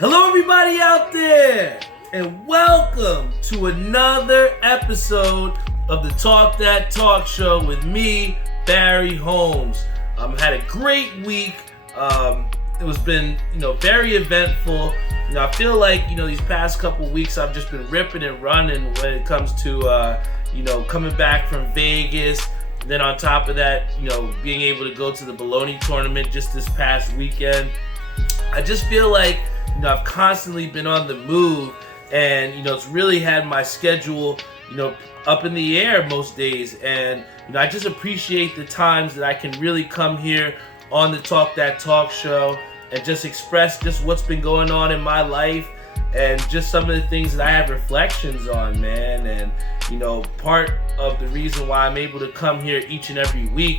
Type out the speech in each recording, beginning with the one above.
Hello everybody out there, and welcome to another episode of the Talk That Talk Show with me, Barry Holmes. Had a great week. It was been, very eventful. I feel like, these past couple weeks I've just been ripping and running when it comes to, coming back from Vegas. And then on top of that, being able to go to the Bologna tournament just this past weekend. I just feel like, I've constantly been on the move, and, it's really had my schedule, up in the air most days. And, I just appreciate the times that I can really come here on the Talk That Talk show and just express just what's been going on in my life and just some of the things that I have reflections on, man. And, part of the reason why I'm able to come here each and every week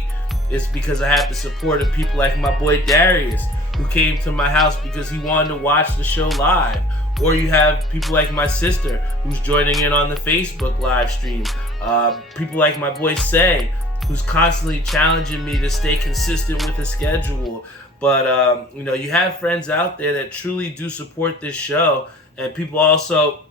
is because I have the support of people like my boy Darius, who came to my house because he wanted to watch the show live. Or you have people like my sister, who's joining in on the Facebook live stream. People like my boy Say, who's constantly challenging me to stay consistent with the schedule. But, you have friends out there that truly do support this show. And people also,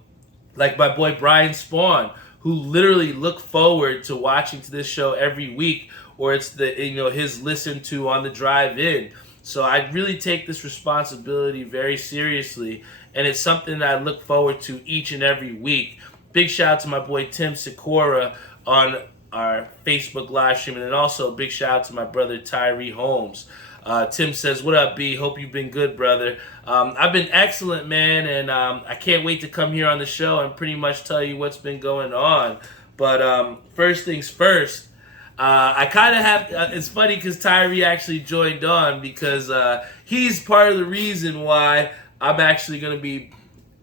like my boy Brian Spawn, who literally look forward to watching to this show every week. Or it's his listen to on the drive in. So I really take this responsibility very seriously, and it's something that I look forward to each and every week. Big shout out to my boy Tim Sikora on our Facebook live stream, and then also big shout out to my brother Kyrie Holmes. Tim says, "What up, B? Hope you've been good, brother." I've been excellent, man, and I can't wait to come here on the show and pretty much tell you what's been going on. But first things first. I kind of have, it's funny because Tyree actually joined on because he's part of the reason why I'm actually going to be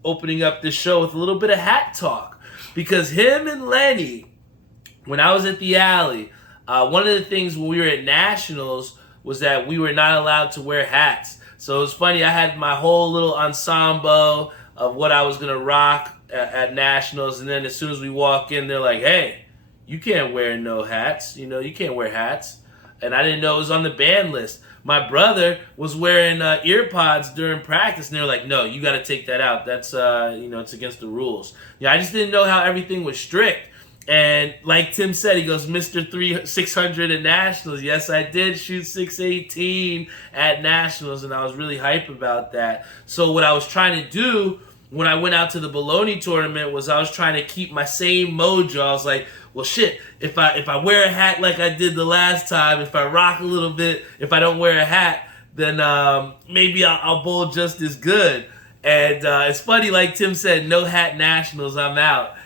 opening up this show with a little bit of hat talk. Because him and Lenny, when I was at the Alley, one of the things when we were at Nationals was that we were not allowed to wear hats. So it was funny, I had my whole little ensemble of what I was going to rock at Nationals, and then as soon as we walk in, they're like, "Hey, you can't wear no hats. You can't wear hats." And I didn't know it was on the ban list. My brother was wearing ear pods during practice, and they were like, "No, you got to take that out. That's, it's against the rules." I just didn't know how everything was strict. And like Tim said, he goes, "Mr. 600 at Nationals." Yes, I did shoot 618 at Nationals, and I was really hype about that. So what I was trying to do when I went out to the Bologna tournament was I was trying to keep my same mojo. I was like, well, shit, if I wear a hat like I did the last time, if I rock a little bit, if I don't wear a hat, then maybe I'll bowl just as good. And it's funny, like Tim said, no hat Nationals, I'm out.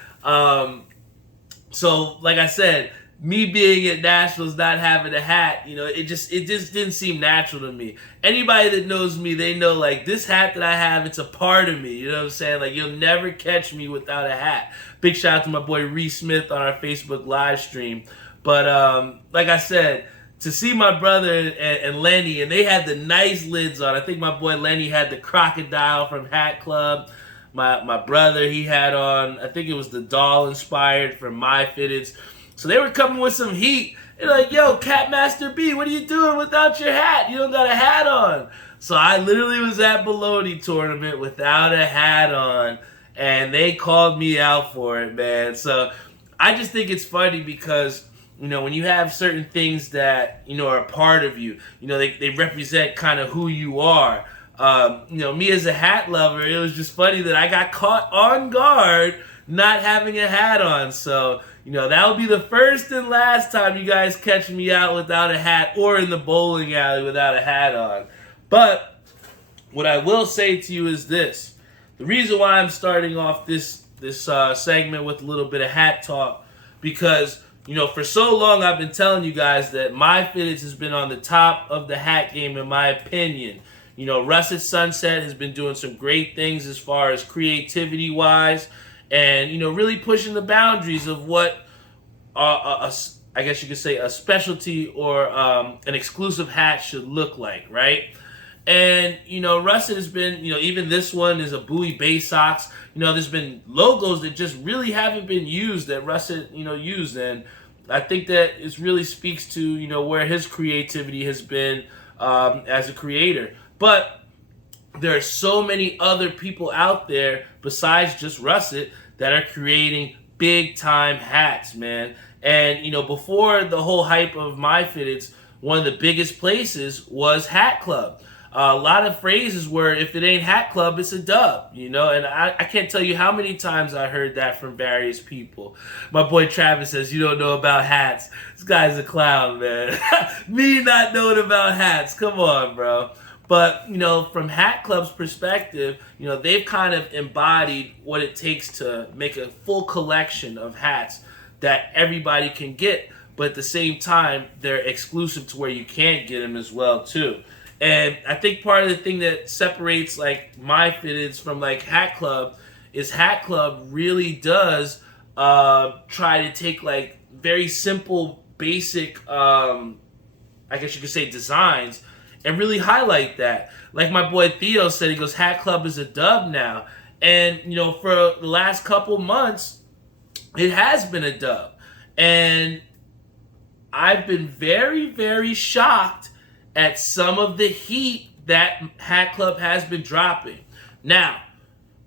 So, like I said, me being at Nationals, not having a hat, it just didn't seem natural to me. Anybody that knows me, they know, like, this hat that I have, it's a part of me. You know what I'm saying? Like, you'll never catch me without a hat. Big shout out to my boy Reese Smith on our Facebook live stream. But, like I said, to see my brother and Lenny, and they had the nice lids on. I think my boy Lenny had the crocodile from Hat Club. My brother, he had on, I think it was the doll inspired from My Fitteds. So they were coming with some heat. They're like, "Yo, Catmaster B, what are you doing without your hat? You don't got a hat on." So I literally was at Bologna tournament without a hat on, and they called me out for it, man. So I just think it's funny because, when you have certain things that, are a part of you, they represent kind of who you are. Me as a hat lover, it was just funny that I got caught on guard not having a hat on. So, that'll be the first and last time you guys catch me out without a hat or in the bowling alley without a hat on. But what I will say to you is this. The reason why I'm starting off this segment with a little bit of hat talk, because, for so long I've been telling you guys that My Fitteds has been on the top of the hat game in my opinion. Russet Sunset has been doing some great things as far as creativity-wise, and, really pushing the boundaries of what, I guess you could say, a specialty or an exclusive hat should look like, right? And, Russet has been, even this one is a Bowie Bay Sox. There's been logos that just really haven't been used that Russet, used. And I think that it really speaks to, where his creativity has been as a creator. But there are so many other people out there besides just Russet that are creating big time hats, man. And before the whole hype of my fitteds, one of the biggest places was Hat Club. A lot of phrases were, if it ain't Hat Club, it's a dub, and I can't tell you how many times I heard that from various people. My boy Travis says, you don't know about hats. This guy's a clown, man. Me not knowing about hats. Come on, bro. But, from Hat Club's perspective, they've kind of embodied what it takes to make a full collection of hats that everybody can get. But at the same time, they're exclusive to where you can't get them as well, too. And I think part of the thing that separates like my fitteds from like Hat Club is Hat Club really does try to take like very simple, basic, I guess you could say designs and really highlight that. Like my boy Theo said, he goes, Hat Club is a dub now. And, for the last couple months, it has been a dub. And I've been very, very shocked at some of the heat that Hat Club has been dropping. Now,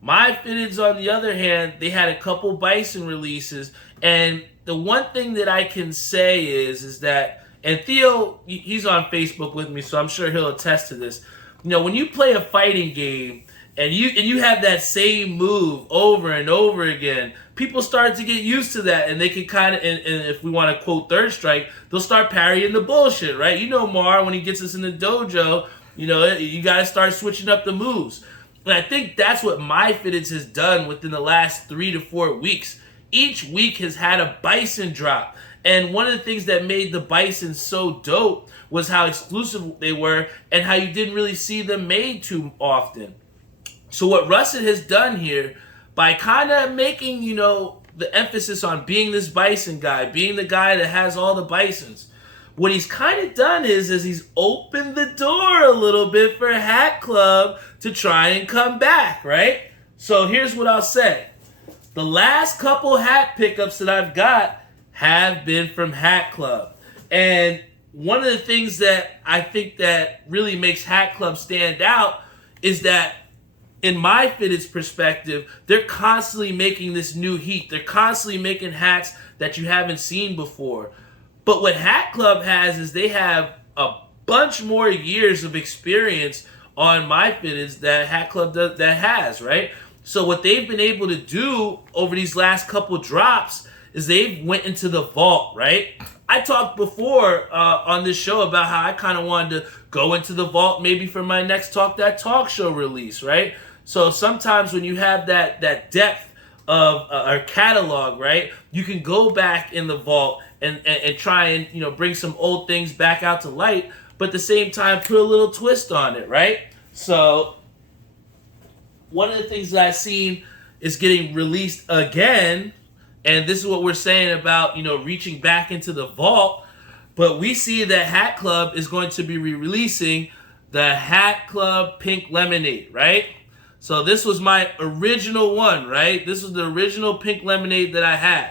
my fitteds, on the other hand, they had a couple Bison releases, and the one thing that I can say is that, and Theo, he's on Facebook with me, so I'm sure he'll attest to this. When you play a fighting game and you have that same move over and over again, people start to get used to that, and they can kind of, and if we want to quote Third Strike, they'll start parrying the bullshit, right? Mar, when he gets us in the dojo, you got to start switching up the moves. And I think that's what my fitteds has done within the last 3 to 4 weeks. Each week has had a Bison drop. And one of the things that made the Bison so dope was how exclusive they were and how you didn't really see them made too often. So what Russet has done here, by kind of making, the emphasis on being this Bison guy, being the guy that has all the Bisons, what he's kind of done is he's opened the door a little bit for Hat Club to try and come back, right? So here's what I'll say. The last couple hat pickups that I've got have been from Hat Club. And one of the things that I think that really makes Hat Club stand out is that in my fitteds perspective, they're constantly making this new heat. They're constantly making hats that you haven't seen before. But what Hat Club has is they have a bunch more years of experience on my fitteds that Hat Club that has, right? So what they've been able to do over these last couple drops is they've went into the vault, right? I talked before on this show about how I kind of wanted to go into the vault maybe for my next Talk That Talk show release, right? So sometimes when you have that depth of our catalog, right, you can go back in the vault and try and bring some old things back out to light, but at the same time put a little twist on it, right? So one of the things that I've seen is getting released again, and this is what we're saying about reaching back into the vault. But we see that Hat Club is going to be re-releasing the Hat Club Pink Lemonade, right? So this was my original one, right? This was the original pink lemonade that I had.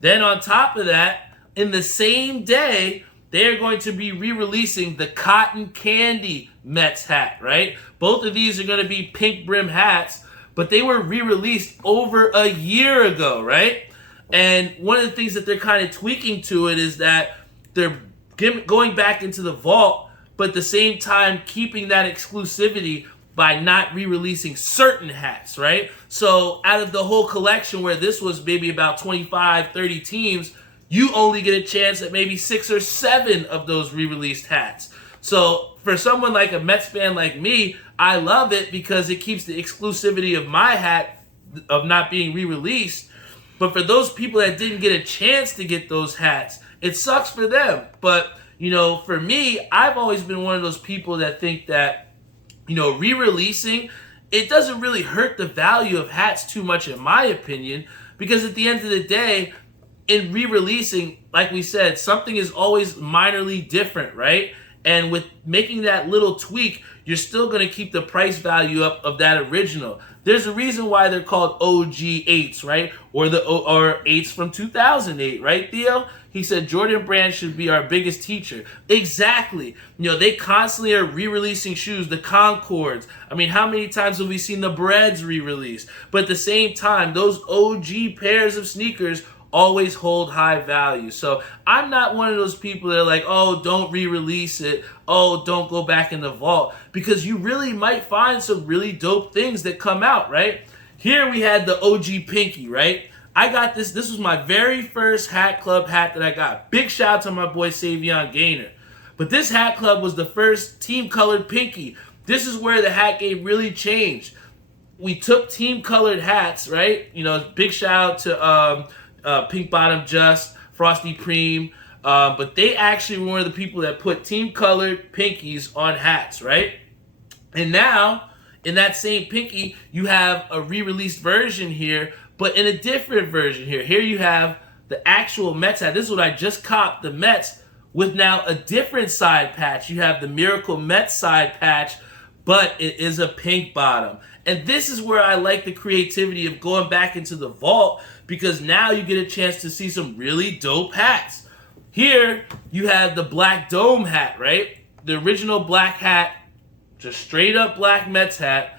Then on top of that, in the same day, they're going to be re-releasing the Cotton Candy Mets hat, right? Both of these are going to be pink brim hats, but they were re-released over a year ago, right? And one of the things that they're kind of tweaking to it is that they're going back into the vault, but at the same time keeping that exclusivity by not re-releasing certain hats, right? So out of the whole collection where this was maybe about 25, 30 teams, you only get a chance at maybe 6 or 7 of those re-released hats. So for someone like a Mets fan like me, I love it because it keeps the exclusivity of my hat of not being re-released. But for those people that didn't get a chance to get those hats, it sucks for them. But, for me, I've always been one of those people that think that re-releasing, it doesn't really hurt the value of hats too much in my opinion, because at the end of the day, in re-releasing, like we said, something is always minorly different, right? And with making that little tweak, you're still going to keep the price value up of that original. There's a reason why they're called OG 8s, right? Or 8s from 2008, right, Theo? He said Jordan Brand should be our biggest teacher. Exactly. They constantly are re-releasing shoes, the Concords. I mean, how many times have we seen the Breads re-released? But at the same time, those OG pairs of sneakers always hold high value. So I'm not one of those people that are like, oh, don't re-release it. Oh, don't go back in the vault. Because you really might find some really dope things that come out, right? Here we had the OG Pinky, right? I got this. This was my very first Hat Club hat that I got. Big shout out to my boy Savion Gaynor. But this Hat Club was the first team-colored Pinky. This is where the hat game really changed. We took team-colored hats, right? Big shout out to Pink Bottom Just, Frosty Preem. But they actually were one of the people that put team-colored Pinkies on hats, right? And now, in that same Pinky, you have a re-released version here, but in a different version here. Here you have the actual Mets hat. This is what I just copped, the Mets, with now a different side patch. You have the Miracle Mets side patch, but it is a pink bottom. And this is where I like the creativity of going back into the vault, because now you get a chance to see some really dope hats. Here, you have the Black Dome hat, right? The original black hat, just straight up black Mets hat.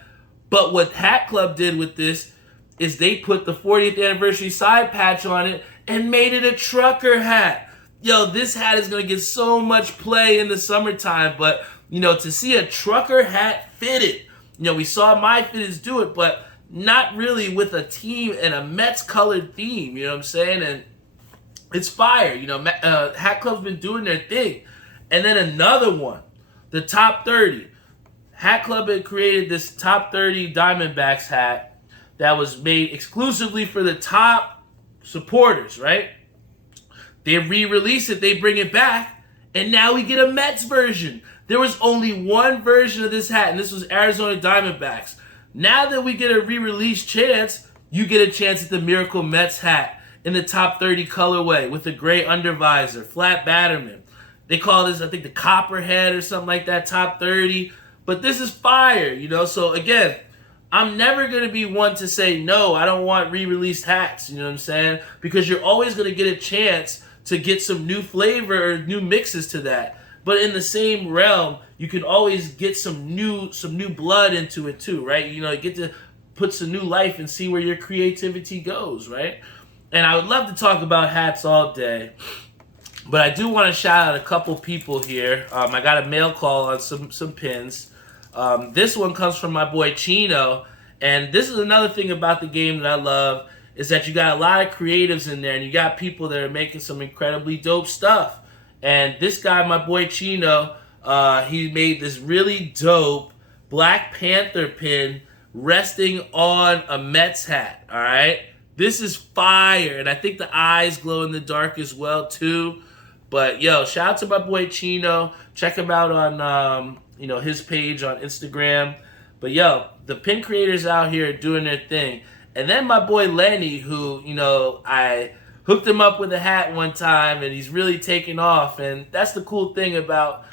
But what Hat Club did with this is they put the 40th anniversary side patch on it and made it a trucker hat. Yo, this hat is going to get so much play in the summertime, but, to see a trucker hat fitted, we saw my fitteds do it, but not really with a team and a Mets colored theme, you know what I'm saying? And it's fire, Hat Club's been doing their thing. And then another one, the Top 30. Hat Club had created this Top 30 Diamondbacks hat that was made exclusively for the top supporters, right? They re-release it, they bring it back, and now we get a Mets version. There was only one version of this hat, and this was Arizona Diamondbacks. Now that we get a re-release chance, you get a chance at the Miracle Mets hat in the Top 30 colorway with the gray undervisor, flat batterman. They call this, I think, the Copperhead or something like that, Top 30. But this is fire, So again, I'm never going to be one to say, no, I don't want re-released hats, you know what I'm saying? Because you're always going to get a chance to get some new flavor or new mixes to that. But in the same realm, you can always get some new blood into it too, right? You get to put some new life and see where your creativity goes, right? And I would love to talk about hats all day. But I do want to shout out a couple people here. I got a mail call on some pins. This one comes from my boy Chino, and this is another thing about the game that I love, is that you got a lot of creatives in there, and you got people that are making some incredibly dope stuff. And this guy, my boy Chino, he made this really dope Black Panther pin resting on a Mets hat, all right? This is fire, and I think the eyes glow in the dark as well, too. But, yo, shout out to my boy Chino. Check him out on his page on Instagram. But yo, the pin creators out here are doing their thing. And then my boy Lenny, who, I hooked him up with a hat one time, and he's really taken off. And that's the cool thing about,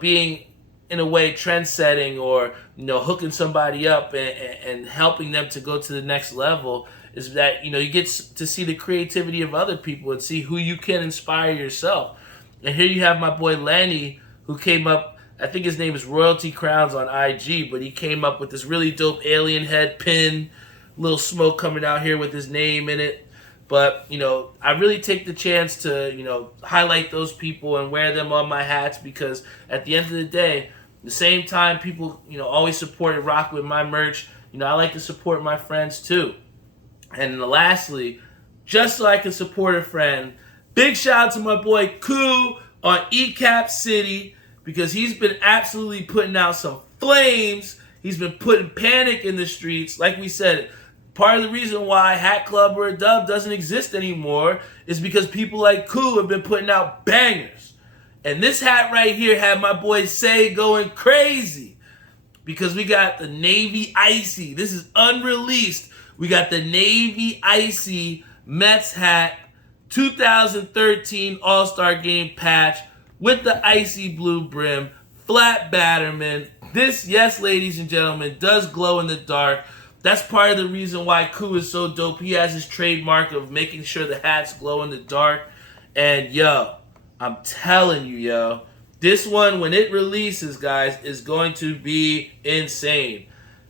being, in a way, trend-setting or, hooking somebody up and helping them to go to the next level, is that, you get to see the creativity of other people and see who you can inspire yourself. And here you have my boy Lenny, who came up, I think his name is Royalty Crowns on IG, but he came up with this really dope alien head pin, little smoke coming out here with his name in it. But, I really take the chance to, highlight those people and wear them on my hats, because at the end of the day, the same time people, always support and rock with my merch, I like to support my friends too. And lastly, just so I can support a friend, big shout out to my boy Koo on ECAP City, because he's been absolutely putting out some flames. He's been putting panic in the streets. Like we said, part of the reason why Hat Club or a Dub doesn't exist anymore is because people like Koo have been putting out bangers. And this hat right here had my boy Say going crazy, because we got the Navy Icy. This is unreleased. We got the Navy Icy Mets hat, 2013 All-Star Game patch with the icy blue brim, flat batterman. This, yes, ladies and gentlemen, does glow in the dark. That's part of the reason why Koo is so dope. He has his trademark of making sure the hats glow in the dark. And yo, I'm telling you, yo, this one, when it releases, guys, is going to be insane.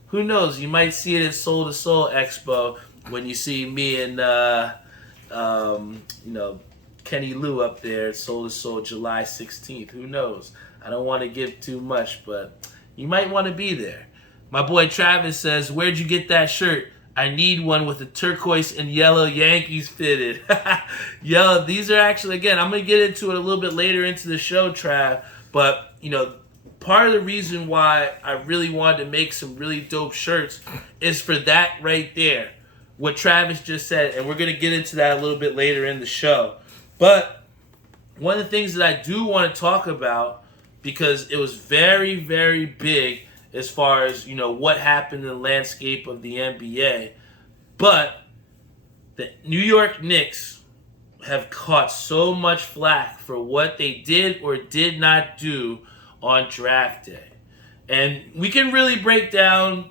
Who knows? You might see it at Soul to Soul Expo when you see me and, Kenny Lou up there at Soul to Soul July 16th. Who knows? I don't want to give too much, but you might want to be there. My boy Travis says, where'd you get that shirt? I need one with the turquoise and yellow Yankees fitted. Yo, these are actually, again, I'm going to get into it a little bit later into the show, Trav. But, part of the reason why I really wanted to make some really dope shirts is for that right there. What Travis just said. And we're going to get into that a little bit later in the show. But one of the things that I do want to talk about, because it was very, very big as far as, what happened in the landscape of the NBA. But the New York Knicks have caught so much flack for what they did or did not do on draft day. And we can really break down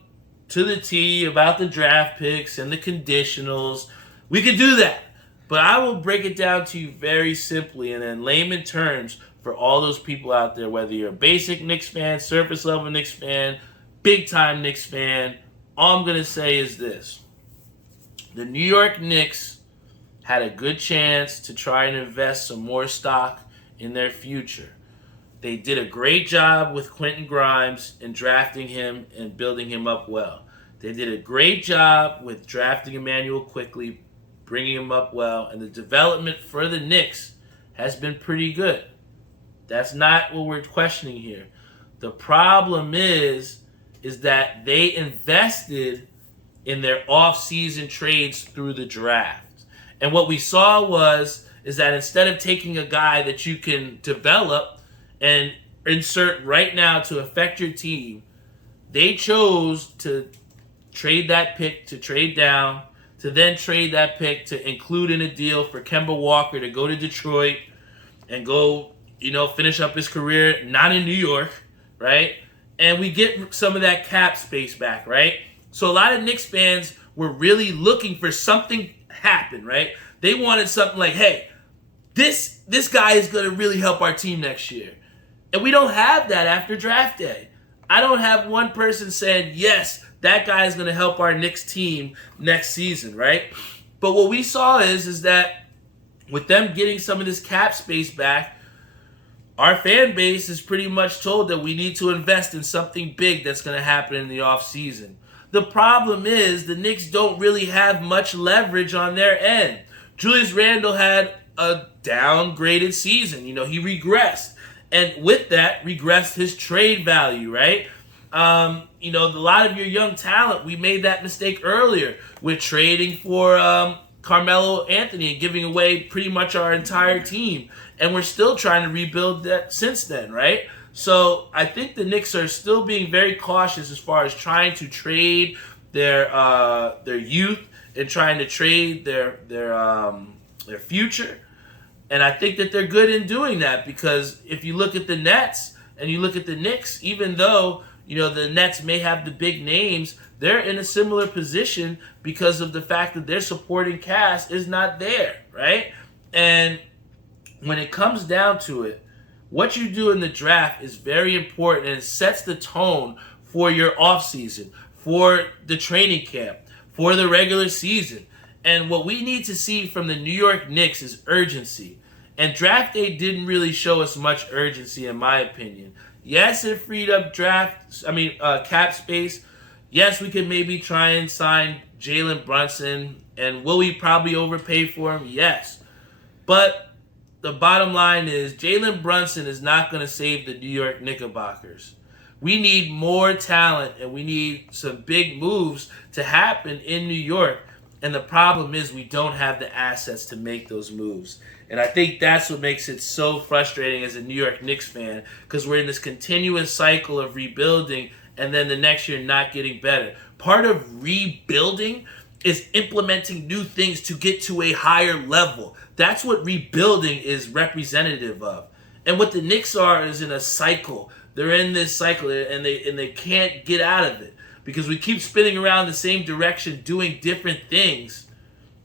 to the T about the draft picks and the conditionals. We could do that. But I will break it down to you very simply and in layman terms for all those people out there, whether you're a basic Knicks fan, surface level Knicks fan, big time Knicks fan. All I'm going to say is this. The New York Knicks had a good chance to try and invest some more stock in their future. They did a great job with Quentin Grimes in drafting him and building him up well. They did a great job with drafting Emmanuel quickly, bringing him up well, and the development for the Knicks has been pretty good. That's not what we're questioning here. The problem is that they invested in their off-season trades through the draft. And what we saw is that instead of taking a guy that you can develop and insert right now to affect your team, they chose to trade that pick to trade down, to then trade that pick to include in a deal for Kemba Walker to go to Detroit and go, finish up his career, not in New York, right? And we get some of that cap space back, right? So a lot of Knicks fans were really looking for something to happen, right? They wanted something like, hey, this guy is going to really help our team next year. And we don't have that after draft day. I don't have one person saying, yes, that guy is going to help our Knicks team next season, right? But what we saw is that with them getting some of this cap space back, our fan base is pretty much told that we need to invest in something big that's going to happen in the offseason. The problem is the Knicks don't really have much leverage on their end. Julius Randle had a downgraded season. He regressed. And with that, regressed his trade value, right? A lot of your young talent, we made that mistake earlier with trading for Carmelo Anthony and giving away pretty much our entire team. And we're still trying to rebuild that since then, right? So I think the Knicks are still being very cautious as far as trying to trade their youth and trying to trade their future. And I think that they're good in doing that because if you look at the Nets and you look at the Knicks, even though the Nets may have the big names, they're in a similar position because of the fact that their supporting cast is not there, right? And when it comes down to it, what you do in the draft is very important and it sets the tone for your offseason, for the training camp, for the regular season. And what we need to see from the New York Knicks is urgency. And draft day didn't really show us much urgency, in my opinion. Yes, it freed up cap space. Yes, we could maybe try and sign Jalen Brunson. And will we probably overpay for him? Yes. But the bottom line is Jalen Brunson is not going to save the New York Knickerbockers. We need more talent and we need some big moves to happen in New York. And the problem is we don't have the assets to make those moves. And I think that's what makes it so frustrating as a New York Knicks fan, because we're in this continuous cycle of rebuilding and then the next year not getting better. Part of rebuilding is implementing new things to get to a higher level. That's what rebuilding is representative of. And what the Knicks are is in a cycle. They're in this cycle, and they can't get out of it because we keep spinning around the same direction, doing different things,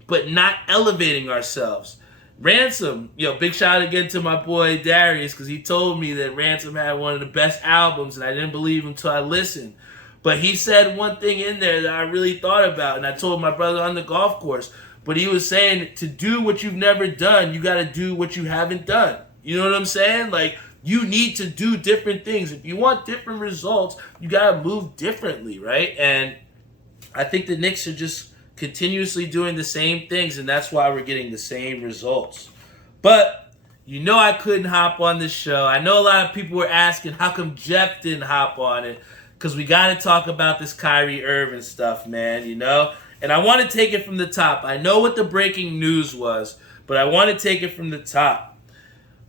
but not elevating ourselves. Ransom, big shout out again to my boy Darius, because he told me that Ransom had one of the best albums, and I didn't believe him until I listened. But he said one thing in there that I really thought about, and I told my brother on the golf course. But he was saying, to do what you've never done, you got to do what you haven't done. You know what I'm saying? Like, you need to do different things. If you want different results, you got to move differently, right? And I think the Knicks are just continuously doing the same things, and that's why we're getting the same results. But I couldn't hop on this show. I know a lot of people were asking, how come Jeff didn't hop on it? Because we got to talk about this Kyrie Irving stuff, man, And I want to take it from the top. I know what the breaking news was, but I want to take it from the top.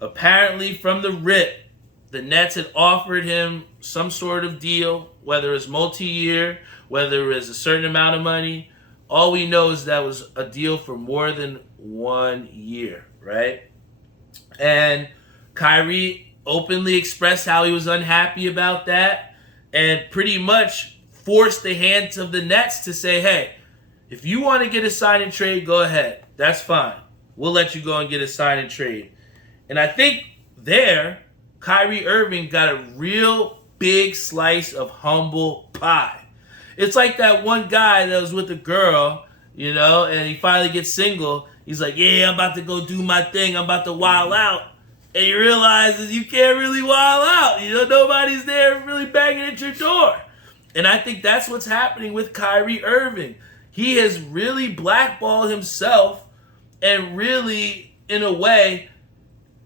Apparently, from the rip, the Nets had offered him some sort of deal, whether it's multi-year, whether it's a certain amount of money. All we know is that was a deal for more than 1 year, right? And Kyrie openly expressed how he was unhappy about that and pretty much forced the hands of the Nets to say, hey, if you want to get a sign and trade, go ahead. That's fine. We'll let you go and get a sign and trade. And I think there, Kyrie Irving got a real big slice of humble pie. It's like that one guy that was with a girl, and he finally gets single. He's like, yeah, I'm about to go do my thing. I'm about to wild out. And he realizes you can't really wild out. Nobody's there really banging at your door. And I think that's what's happening with Kyrie Irving. He has really blackballed himself and really, in a way,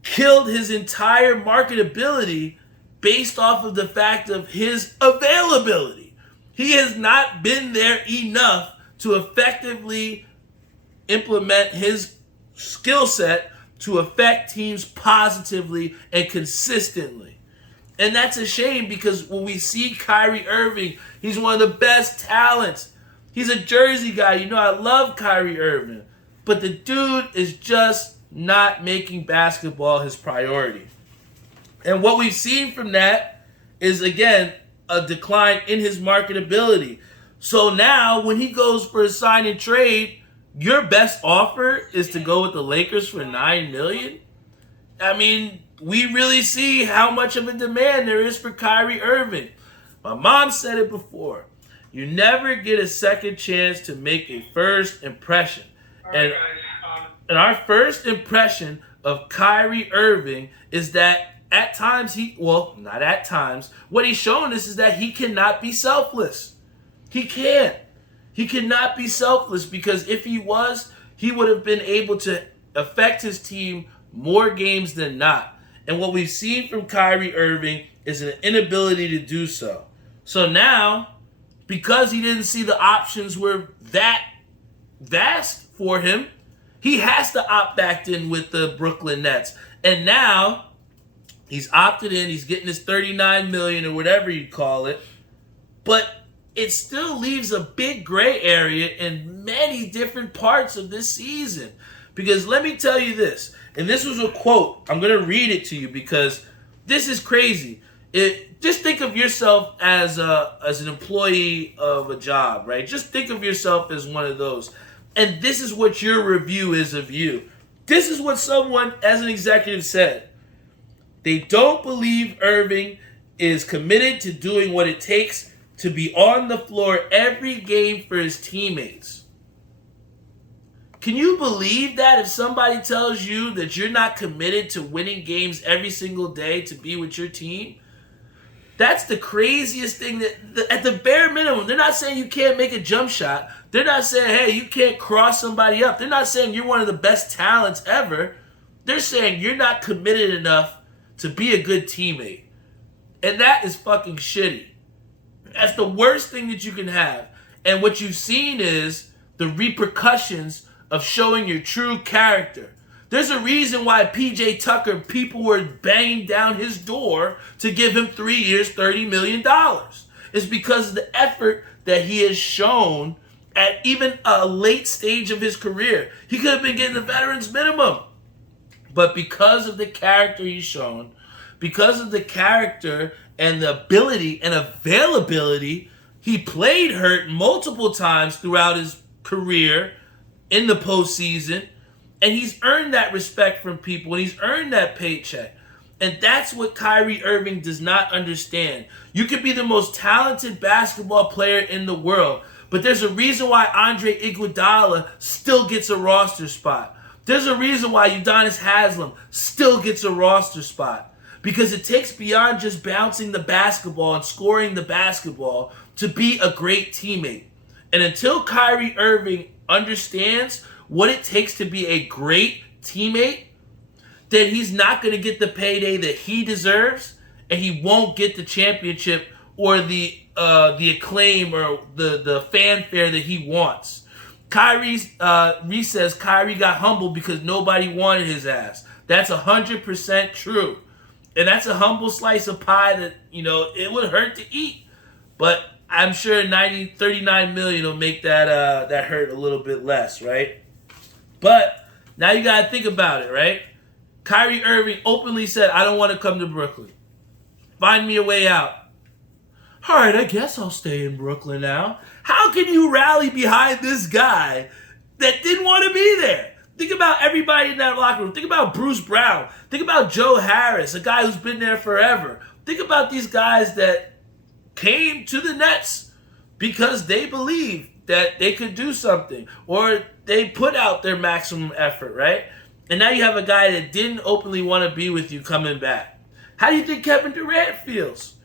killed his entire marketability based off of the fact of his availability. He has not been there enough to effectively implement his skill set to affect teams positively and consistently. And that's a shame, because when we see Kyrie Irving, he's one of the best talents. He's a Jersey guy. I love Kyrie Irving. But the dude is just not making basketball his priority. And what we've seen from that is, again, a decline in his marketability. So now when he goes for a sign and trade, your best offer is to go with the Lakers for $9 million? I mean, we really see how much of a demand there is for Kyrie Irving. My mom said it before. You never get a second chance to make a first impression. And our first impression of Kyrie Irving is that at times not at times, what he's shown us is that he cannot be selfless. He can't. He cannot be selfless, because if he was, he would have been able to affect his team more games than not. And what we've seen from Kyrie Irving is an inability to do so. So now, because he didn't see the options were that vast for him, he has to opt back in with the Brooklyn Nets. And now he's opted in. He's getting his $39 million or whatever you call it. But it still leaves a big gray area in many different parts of this season. Because let me tell you this, and this was a quote. I'm going to read it to you because this is crazy. Just think of yourself as an employee of a job, right? Just think of yourself as one of those. And this is what your review is of you. This is what someone as an executive said. They don't believe Irving is committed to doing what it takes to be on the floor every game for his teammates. Can you believe that if somebody tells you that you're not committed to winning games every single day to be with your team? That's the craziest thing. That at the bare minimum, they're not saying you can't make a jump shot. They're not saying, hey, you can't cross somebody up. They're not saying you're one of the best talents ever. They're saying you're not committed enough to be a good teammate. And that is fucking shitty. That's the worst thing that you can have. And what you've seen is the repercussions of showing your true character. There's a reason why PJ Tucker, people were banging down his door to give him 3 years, $30 million. It's because of the effort that he has shown at even a late stage of his career. He could have been getting the veterans minimum. But because of the character he's shown, because of the character and the ability and availability, he played hurt multiple times throughout his career in the postseason, and he's earned that respect from people, and he's earned that paycheck. And that's what Kyrie Irving does not understand. You could be the most talented basketball player in the world, but there's a reason why Andre Iguodala still gets a roster spot. There's a reason why Udonis Haslem still gets a roster spot. Because it takes beyond just bouncing the basketball and scoring the basketball to be a great teammate. And until Kyrie Irving understands what it takes to be a great teammate, then he's not going to get the payday that he deserves, and he won't get the championship or the acclaim or the fanfare that he wants. Reese says Kyrie got humbled because nobody wanted his ass. That's 100% true. And that's a humble slice of pie that, it would hurt to eat. But I'm sure 39 million will make that hurt a little bit less, right? But now you got to think about it, right? Kyrie Irving openly said, I don't want to come to Brooklyn. Find me a way out. All right, I guess I'll stay in Brooklyn now. How can you rally behind this guy that didn't want to be there? Think about everybody in that locker room. Think about Bruce Brown. Think about Joe Harris, a guy who's been there forever. Think about these guys that came to the Nets because they believed that they could do something, or they put out their maximum effort, right? And now you have a guy that didn't openly want to be with you coming back. How do you think Kevin Durant feels?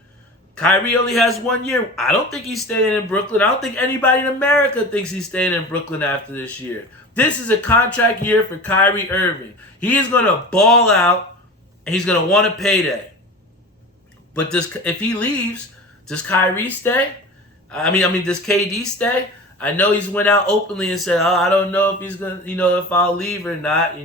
Kyrie only has 1 year. I don't think he's staying in Brooklyn. I don't think anybody in America thinks he's staying in Brooklyn after this year. This is a contract year for Kyrie Irving. He is going to ball out, and he's going to want a payday. But if he leaves, does Kyrie stay? Does KD stay? I know he's went out openly and said, I don't know if he's going to, if I'll leave or not.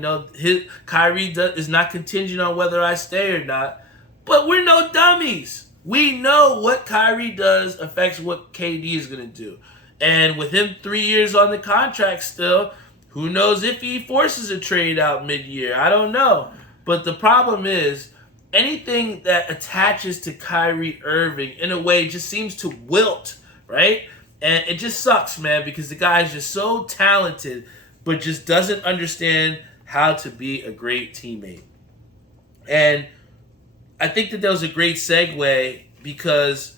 Kyrie is not contingent on whether I stay or not. But we're no dummies. We know what Kyrie does affects what KD is going to do. And with him 3 years on the contract still, who knows if he forces a trade out mid-year. I don't know. But the problem is, anything that attaches to Kyrie Irving in a way just seems to wilt, right? And it just sucks, man, because the guy is just so talented, but just doesn't understand how to be a great teammate. And I think that was a great segue because,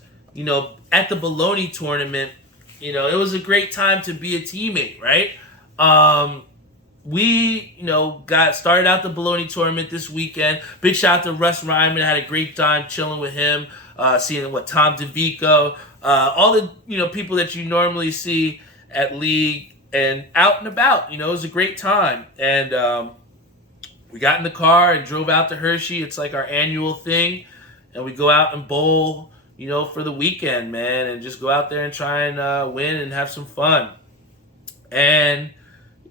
at the Bologna tournament, it was a great time to be a teammate, right? We, got started out the Bologna tournament this weekend. Big shout out to Russ Ryman. Had a great time chilling with him, seeing Tom DeVico, all the, people that you normally see at league and out and about. It was a great time. And we got in the car and drove out to Hershey. It's like our annual thing. And we go out and bowl, for the weekend, man. And just go out there and try and win and have some fun. And,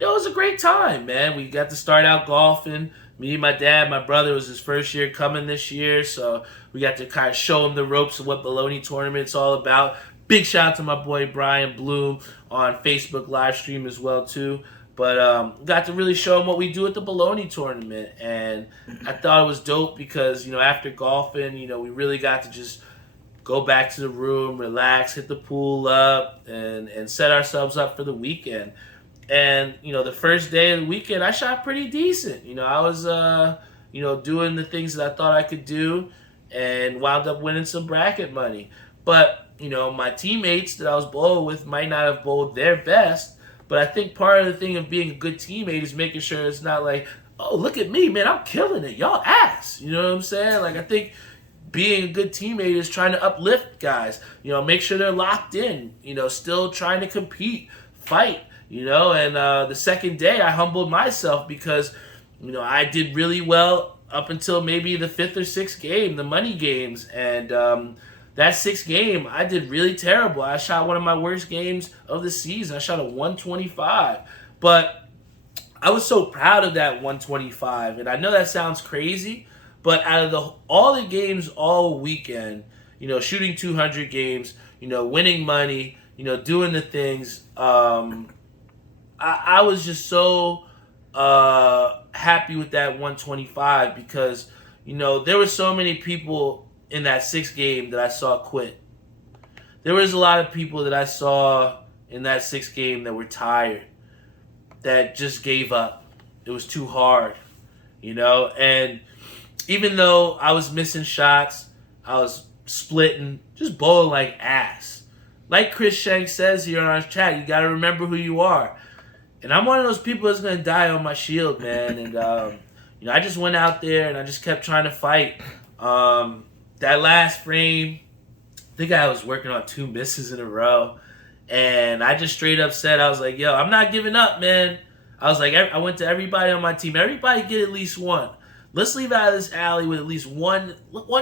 it was a great time, man. We got to start out golfing. Me, my dad, my brother, it was his first year coming this year. So we got to kind of show him the ropes of what Bologna tournament's all about. Big shout out to my boy Brian Bloom on Facebook live stream as well, too. But got to really show him what we do at the Bologna tournament. And I thought it was dope because, after golfing, we really got to just go back to the room, relax, hit the pool up, and set ourselves up for the weekend. And, the first day of the weekend, I shot pretty decent. I was, doing the things that I thought I could do and wound up winning some bracket money. But, my teammates that I was bowling with might not have bowled their best. But I think part of the thing of being a good teammate is making sure it's not like, oh, look at me, man, I'm killing it. Y'all ass. You know what I'm saying? Like, I think being a good teammate is trying to uplift guys. Make sure they're locked in. Still trying to compete, fight. And the second day I humbled myself because, I did really well up until maybe the fifth or sixth game, the money games. And that sixth game, I did really terrible. I shot one of my worst games of the season. I shot a 125. But I was so proud of that 125. And I know that sounds crazy, but out of all the games all weekend, shooting 200 games, winning money, doing the things, I was just so happy with that 125 because, there were so many people in that 6th game that I saw quit. There was a lot of people that I saw in that 6th game that were tired, that just gave up. It was too hard, and even though I was missing shots, I was splitting, just bowling like ass. Like Chris Shank says here on our chat, you got to remember who you are. And I'm one of those people that's going to die on my shield, man. And, I just went out there and I just kept trying to fight. That last frame, I think I was working on 2 misses in a row. And I just straight up said, I was like, yo, I'm not giving up, man. I was like, I went to everybody on my team. Everybody get at least one. Let's leave out of this alley with at least one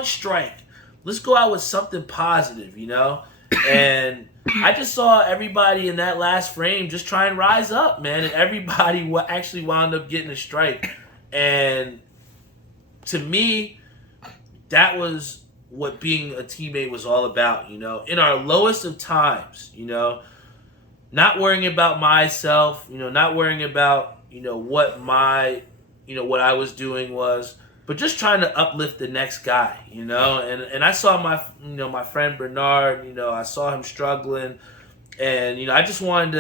strike. Let's go out with something positive, And I just saw everybody in that last frame just try and rise up, man. And everybody actually wound up getting a strike. And to me, that was what being a teammate was all about, In our lowest of times, not worrying about myself, not worrying about, what what I was doing was, but just trying to uplift the next guy, And I saw my friend Bernard, I saw him struggling, and I just wanted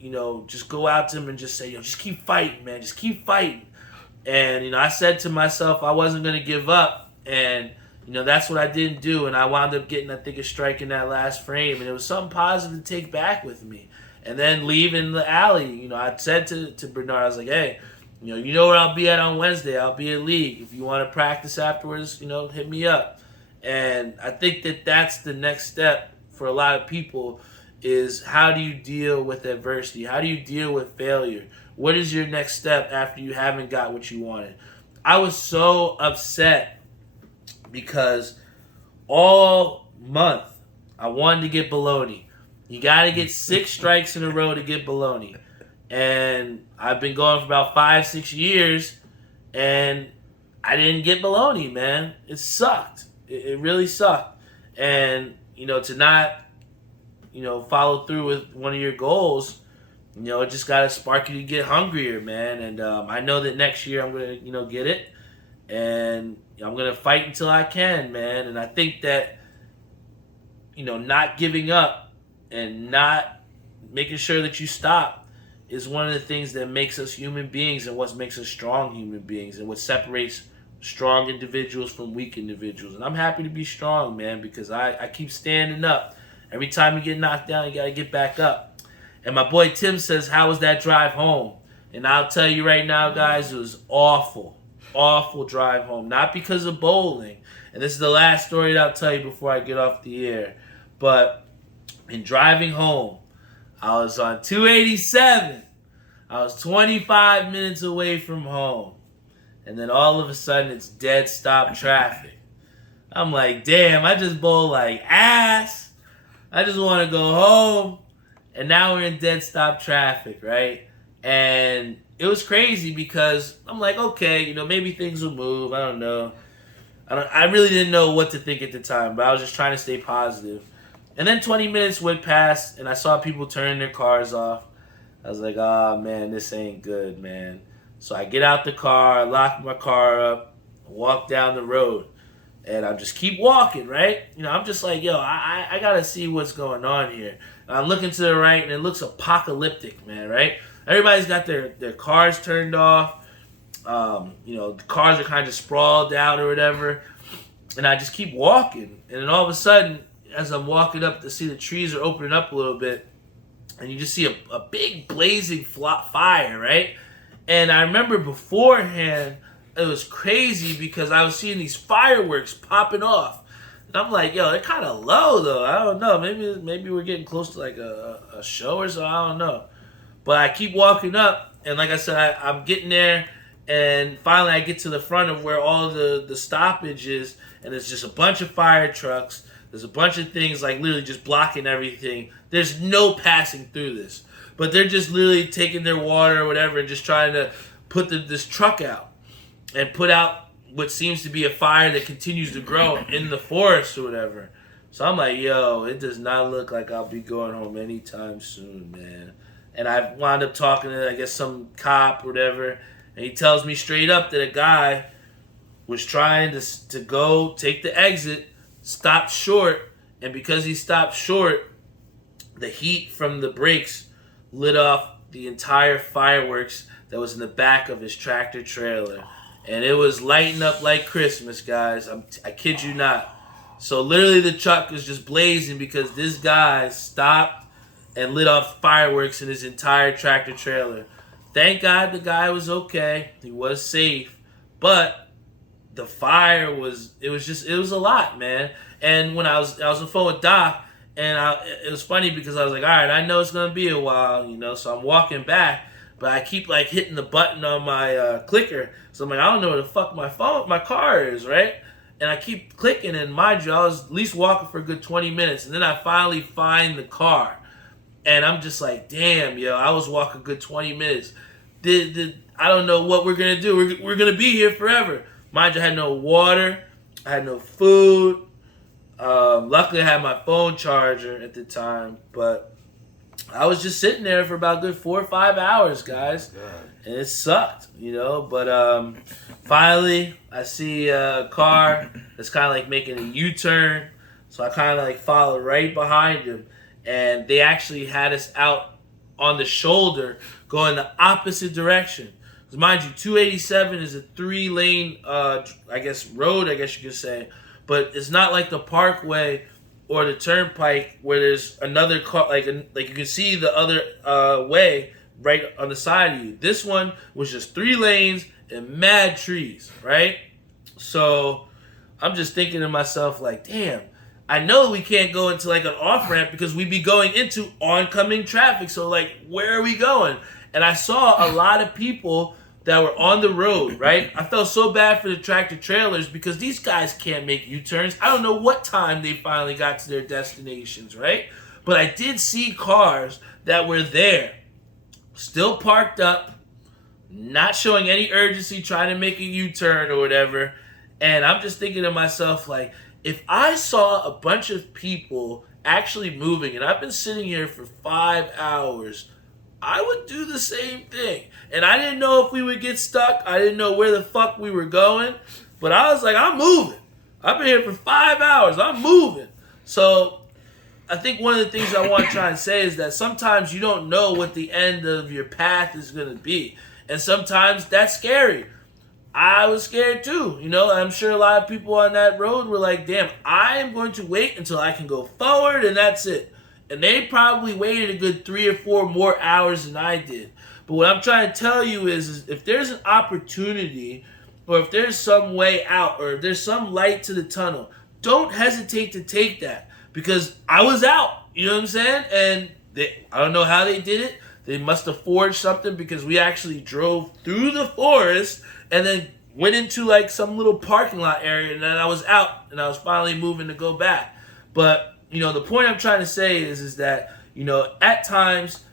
to, just go out to him and just say, just keep fighting, man, just keep fighting. And I said to myself I wasn't gonna give up, and that's what I didn't do, and I wound up getting, I think, a strike in that last frame, and it was something positive to take back with me. And then leaving the alley, I said to Bernard, I was like, hey, you know where I'll be at on Wednesday. I'll be at league. If you want to practice afterwards, hit me up. And I think that that's the next step for a lot of people is how do you deal with adversity? How do you deal with failure? What is your next step after you haven't got what you wanted? I was so upset because all month I wanted to get Bologna. You got to get 6 strikes in a row to get Bologna. And I've been going for about 5-6 years, and I didn't get Bologna, man. It sucked. It really sucked. And, to not, follow through with one of your goals, it just got to spark you to get hungrier, man. And I know that next year I'm going to, get it. And I'm going to fight until I can, man. And I think that, not giving up and not making sure that you stop is one of the things that makes us human beings and what makes us strong human beings and what separates strong individuals from weak individuals. And I'm happy to be strong, man, because I keep standing up. Every time you get knocked down, you got to get back up. And my boy Tim says, how was that drive home? And I'll tell you right now, guys, it was awful. Awful drive home. Not because of bowling. And this is the last story that I'll tell you before I get off the air. But in driving home, I was on 287. I was 25 minutes away from home. And then all of a sudden, it's dead stop traffic. I'm like, damn, I just bowled like ass. I just want to go home. And now we're in dead stop traffic, right? And it was crazy because I'm like, okay, maybe things will move. I don't know. I really didn't know what to think at the time, but I was just trying to stay positive. And then 20 minutes went past, and I saw people turning their cars off. I was like, oh, man, this ain't good, man. So I get out the car, lock my car up, walk down the road, and I just keep walking, right? I'm just like, yo, I got to see what's going on here. And I'm looking to the right, and it looks apocalyptic, man, right? Everybody's got their cars turned off. The cars are kind of sprawled out or whatever. And I just keep walking. And then all of a sudden, as I'm walking up to see the trees are opening up a little bit, and you just see a big blazing fire, right? And I remember beforehand, it was crazy because I was seeing these fireworks popping off. And I'm like, yo, they're kind of low, though. I don't know. Maybe we're getting close to like a show or so. I don't know. But I keep walking up, and like I said, I'm getting there, and finally I get to the front of where all the stoppage is, and it's just a bunch of fire trucks. There's a bunch of things like literally just blocking everything. There's no passing through this. But they're just literally taking their water or whatever and just trying to put this truck out and put out what seems to be a fire that continues to grow in the forest or whatever. So I'm like, yo, it does not look like I'll be going home anytime soon, man. And I wound up talking to, I guess, some cop or whatever. And he tells me straight up that a guy was trying to go take the exit, stopped short, and because he stopped short, the heat from the brakes lit off the entire fireworks that was in the back of his tractor trailer. And it was lighting up like Christmas, guys. I kid you not. So literally the truck was just blazing because this guy stopped and lit off fireworks in his entire tractor trailer. Thank God the guy was okay. He was safe. But the fire was a lot, man. And when I was on the phone with Doc, and it was funny because I was like, all right, I know it's going to be a while, so I'm walking back. But I keep like hitting the button on my clicker. So I'm like, I don't know where the fuck my car is, right? And I keep clicking, and mind you, I was at least walking for a good 20 minutes. And then I finally find the car. And I'm just like, damn, yo, I was walking a good 20 minutes. I don't know what we're going to do. We're going to be here forever. Mind you, I had no water. I had no food. Luckily, I had my phone charger at the time. But I was just sitting there for about a good 4 or 5 hours, guys. And it sucked, But finally, I see a car that's kind of like making a U-turn. So I kind of like followed right behind him. And they actually had us out on the shoulder going the opposite direction. Because mind you, 287 is a 3-lane, road, I guess you could say. But it's not like the Parkway or the Turnpike where there's another car, like you can see the other way right on the side of you. This one was just 3 lanes and mad trees, right? So I'm just thinking to myself, like, damn, I know we can't go into like an off-ramp because we'd be going into oncoming traffic. So like, where are we going? And I saw a lot of people that were on the road, right? I felt so bad for the tractor trailers because these guys can't make U-turns. I don't know what time they finally got to their destinations, right? But I did see cars that were there, still parked up, not showing any urgency, trying to make a U-turn or whatever. And I'm just thinking to myself, like, if I saw a bunch of people actually moving, and I've been sitting here for 5 hours, I would do the same thing. And I didn't know if we would get stuck. I didn't know where the fuck we were going. But I was like, I'm moving. I've been here for 5 hours. I'm moving. So I think one of the things I want to try and say is that sometimes you don't know what the end of your path is going to be. And sometimes that's scary. I was scared too. I'm sure a lot of people on that road were like, damn, I am going to wait until I can go forward and that's it. And they probably waited a good 3 or 4 more hours than I did. But what I'm trying to tell you is if there's an opportunity or if there's some way out or if there's some light to the tunnel, don't hesitate to take that because I was out. You know what I'm saying? And I don't know how they did it. They must have forged something because we actually drove through the forest and then went into like some little parking lot area and then I was out and I was finally moving to go back. But the point I'm trying to say is that, at times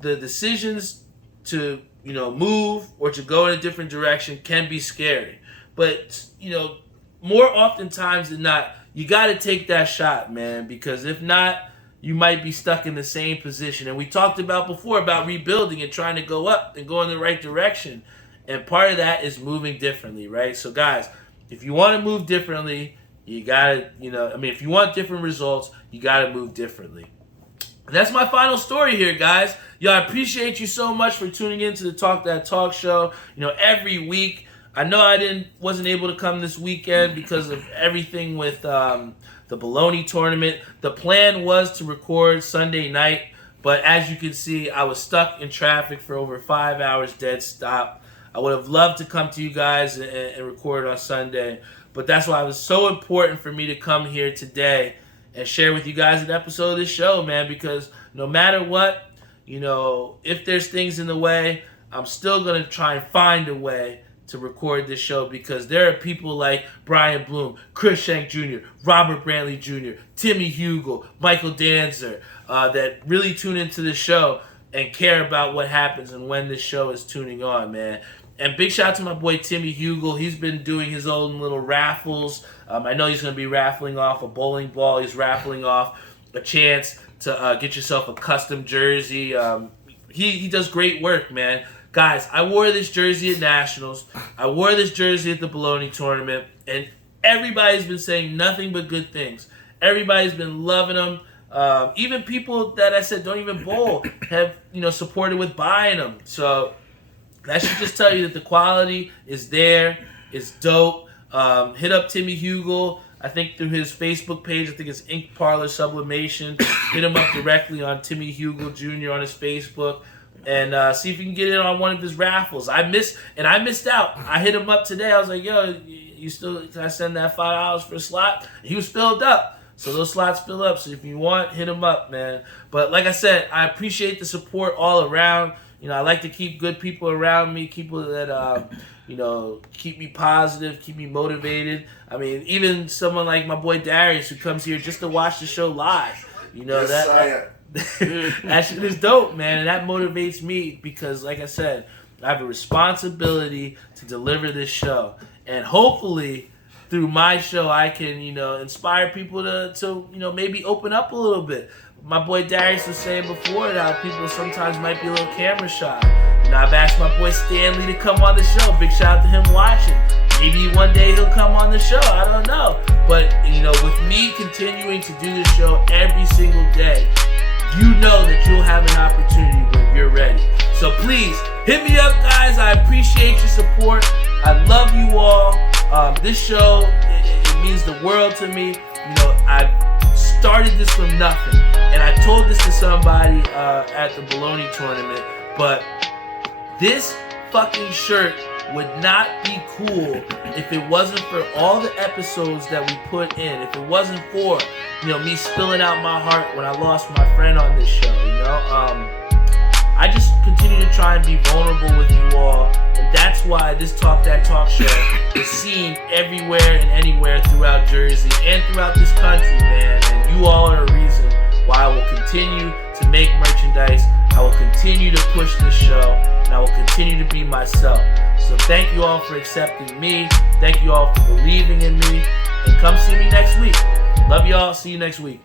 the decisions to, move or to go in a different direction can be scary. But, more oftentimes than not, you got to take that shot, man, because if not, you might be stuck in the same position. And we talked about before about rebuilding and trying to go up and go in the right direction. And part of that is moving differently, right? So, guys, if you want to move differently, you gotta, if you want different results, you gotta move differently. That's my final story here, guys. I appreciate you so much for tuning in to the Talk That Talk show. Every week. I know I wasn't able to come this weekend because of everything with the Bologna tournament. The plan was to record Sunday night, but as you can see, I was stuck in traffic for over 5 hours, dead stop. I would have loved to come to you guys and record on Sunday. But that's why it was so important for me to come here today and share with you guys an episode of this show, man, because no matter what, if there's things in the way, I'm still going to try and find a way to record this show because there are people like Brian Bloom, Chris Shank Jr., Robert Brantley Jr., Timmy Hugel, Michael Danzer that really tune into the show and care about what happens and when this show is tuning on, man. And big shout out to my boy Timmy Hugel. He's been doing his own little raffles. I know he's going to be raffling off a bowling ball. He's raffling off a chance to get yourself a custom jersey. He does great work, man. Guys, I wore this jersey at Nationals. I wore this jersey at the Bologna tournament. And everybody's been saying nothing but good things. Everybody's been loving them. Even people that I said don't even bowl have, supported with buying them. So that should just tell you that the quality is there. It's dope. Hit up Timmy Hugel. I think through his Facebook page. I think it's Ink Parlor Sublimation. Hit him up directly on Timmy Hugel Jr. on his Facebook. And see if you can get in on one of his raffles. I missed out. I hit him up today. I was like, yo, can I send that $5 for a slot? He was filled up. So those slots fill up. So if you want, hit him up, man. But like I said, I appreciate the support all around. I like to keep good people around me, people that, keep me positive, keep me motivated. I mean, even someone like my boy Darius who comes here just to watch the show live. That shit is dope, man, and that motivates me because, like I said, I have a responsibility to deliver this show, and hopefully, through my show, I can, inspire people to maybe open up a little bit. My boy Darius was saying before that people sometimes might be a little camera shy. I've asked my boy Stanley to come on the show. Big shout out to him watching. Maybe one day he'll come on the show. I don't know, but with me continuing to do this show every single day. You know that you'll have an opportunity when you're ready. So please, hit me up, guys. I appreciate your support. I love you all. This show, it means the world to me. I started this from nothing. And I told this to somebody at the Bologna tournament. But this fucking shirt would not be cool if it wasn't for all the episodes that we put in. If it wasn't for me spilling out my heart when I lost my friend on this show, I just continue to try and be vulnerable with you all, and that's why this Talk That Talk show is seen everywhere and anywhere throughout Jersey and throughout this country, man, and you all are a reason why I will continue to make merchandise, I will continue to push this show, and I will continue to be myself. So thank you all for accepting me, thank you all for believing in me, and come see me next week. Love y'all. See you next week.